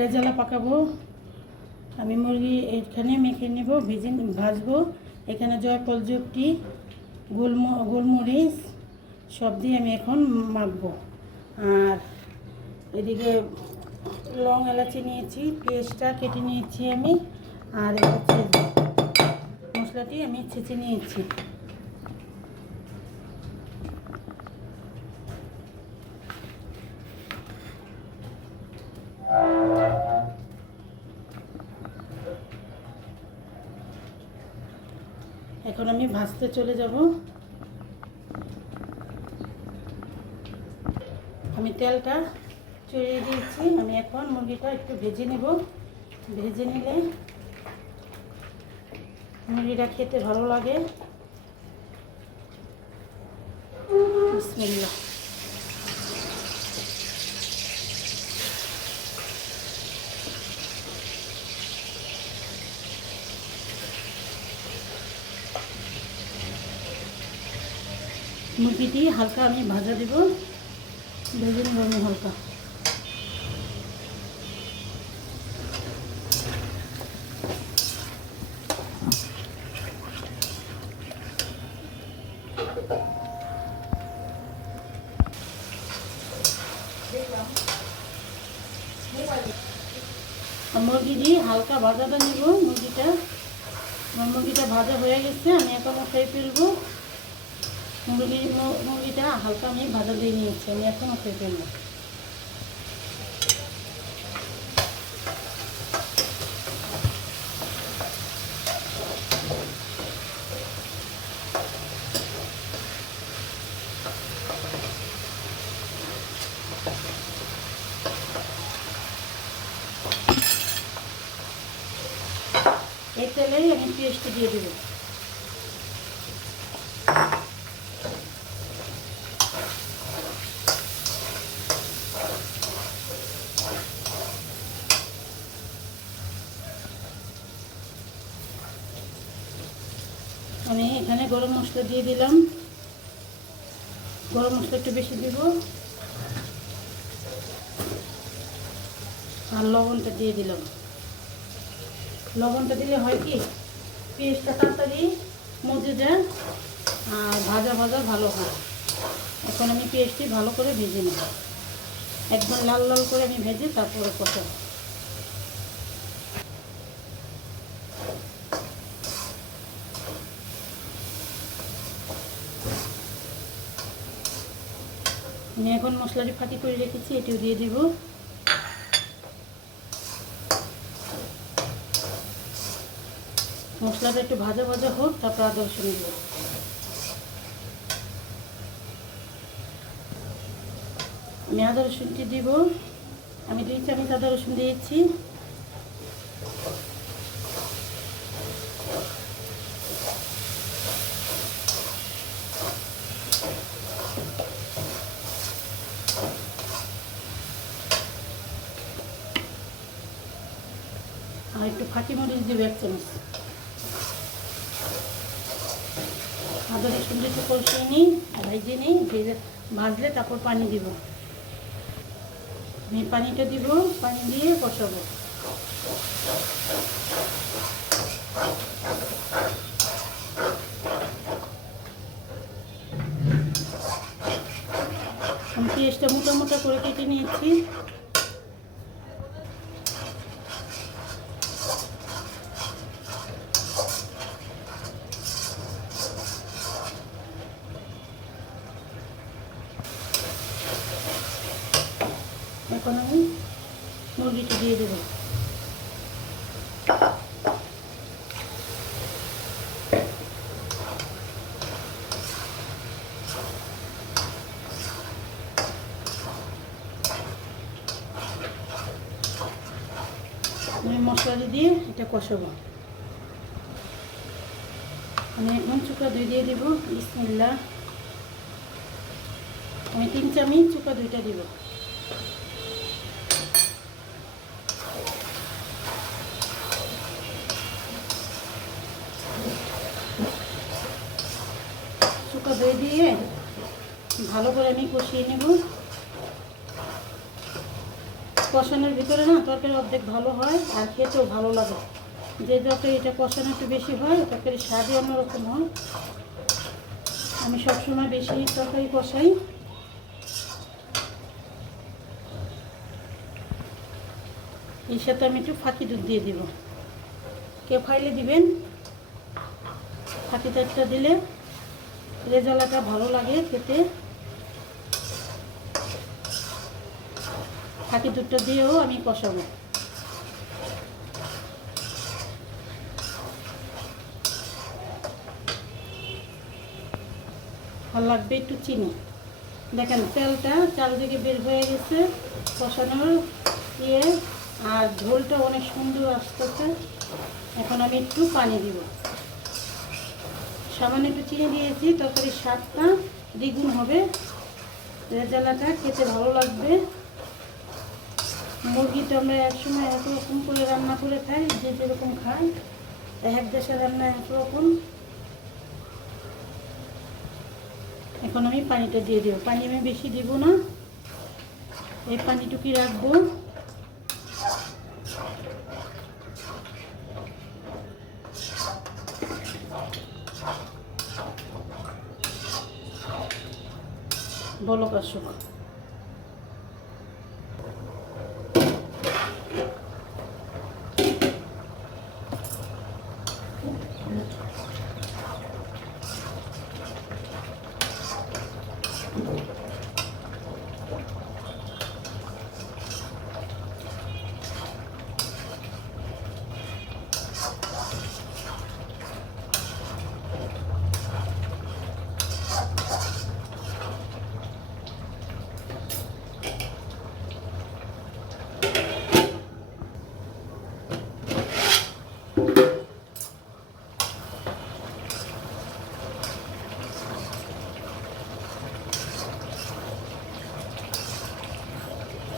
রেজালা পাকাবো। আমি মুরগি এখানে মেখে নেব, ভেজে ভাজবো। এখানে জয়ফল, জপটি, গোলমরিচ সব দিয়ে আমি এখন মাখবো। আর এদিকে লং এলাচি নিয়েছি, পেঁয়াজটা কেটে নিয়েছি আমি। আর হচ্ছে মশলাটি আমি ছেঁচে নিয়েছি। এখন আমি ভাজতে চলে যাব। আমি তেলটা চড়িয়ে দিয়েছি। আমি এখন মুরগিটা একটু ভেজে নেব। ভেজে নিলে মুরগিটা খেতে ভালো লাগে। বিসমিল্লাহ। মুরগিটি হালকা আমি ভাজা দেব, ভেজে নেব আমি হালকা। মুরগিটি হালকা ভাজাটা নিব। মুরগিটা ভাজা হয়ে গেছে। আমি এখন উঠাই ফেলবো। মুরগিটা হালকা আমি ভাজা দিয়ে নিয়েছি। আমি এখন উঠাই ফেলবো। এই তেলেই আমি পেঁয়াজটা দিয়ে দেবো। আমি এখানে গরম মশলা দিয়ে দিলাম। গরম মশলা একটু বেশি দেব। আর লবণটা দিয়ে দিলাম। লবণটা দিলে হয় কি, পেঁয়াজটা তাড়াতাড়ি মজে যায় আর ভাজা ভালো হয়। এখন আমি পেঁয়াজটি ভালো করে ভেজে নেব। একদম লাল লাল করে আমি ভেজে তারপরে কষাবো। আমি এখন মশলাটি ফাঁকি করে রেখেছি, এটিও দিয়ে দিব। মশলাটা একটু ভাজা হোক, তারপর আদা রসুন দিব। আমি আদা রসুনটি দিব। আমি 2 চামচ আদা রসুন দিয়েছি। আর একটু ফাঁকি মরিচ দিব 1 চামচ। আদা রসুনটা একটু কষিয়ে নিই, ভেজে নিই। ভাজলে তারপর পানি দিব। আমি পানিটা দিব, পানি দিয়ে কষাবো। আমি পেঁয়াজটা মোটা করে কেটে নিয়েছি। এখন আমি মুরগিটা দিয়ে দেবো। আমি মশলা দিয়ে এটা কষাবো। আমি এখন চুকা দই দিয়ে দিব। বিসমিল্লাহ। আমি 3 চামচ চুকা দইটা দিব। চুকা দই দিয়ে ভালো করে আমি কষিয়ে নেব। কষানোর ভিতরে না তরকারি অর্ধেক ভালো হয় আর খেতেও ভালো লাগে। যে তরকারি এটা কষানো একটু বেশি হয় তরকারির স্বাদই অন্যরকম হয়। আমি সবসময় বেশি তরকারি কষাই। এর সাথে আমি একটু ফাঁকি দুধ দিয়ে দিব। কেউ খাইলে দিবেন, ফাঁকি দুধটা দিলে রেজালাটা ভালো লাগে খেতে। ফাঁকি দুধটা দিয়েও আমি কষাবো। আর লাগবে একটু চিনি। দেখেন তেলটা চারদিকে বের হয়ে গেছে কষানোর ইয়ে, আর ঝোলটা অনেক সুন্দর আসতেছে। এখন আমি একটু পানি দিব। সামান্য একটু চিনি দিয়েছি, তরকারির স্বাদটা দ্বিগুণ হবে, রেজালাটা খেতে ভালো লাগবে। মুরগিটা আমরা একসময় একরকম করে রান্না করে খাই, যে যেরকম খাই, এক দেশের রান্না একরকম। এখন আমি পানিটা দিয়ে দেবো। পানি আমি বেশি দিব না, এই পানিটুকুই রাখবো। বলক আসুক।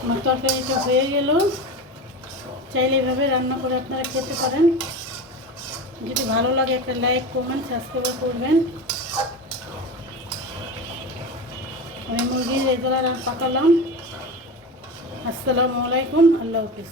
আমার তরকারিটা হয়ে গেল। চাইলে এভাবে রান্না করে আপনারা খেতে পারেন। যদি ভালো লাগে একটা লাইক, কমেন্ট, সাবস্ক্রাইব করবেন। আমি মুরগির রেজালা পাকালাম। আসসালামু আলাইকুম, আল্লাহ হাফিজ।